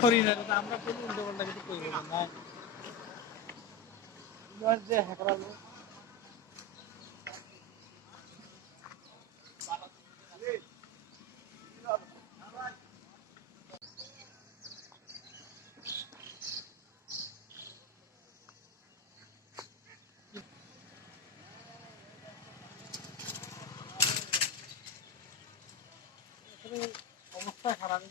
করি না আমরা করি উল্টো পাল্টা কিছু করি না যে হ্যাকরালো অবস্থা খারাপ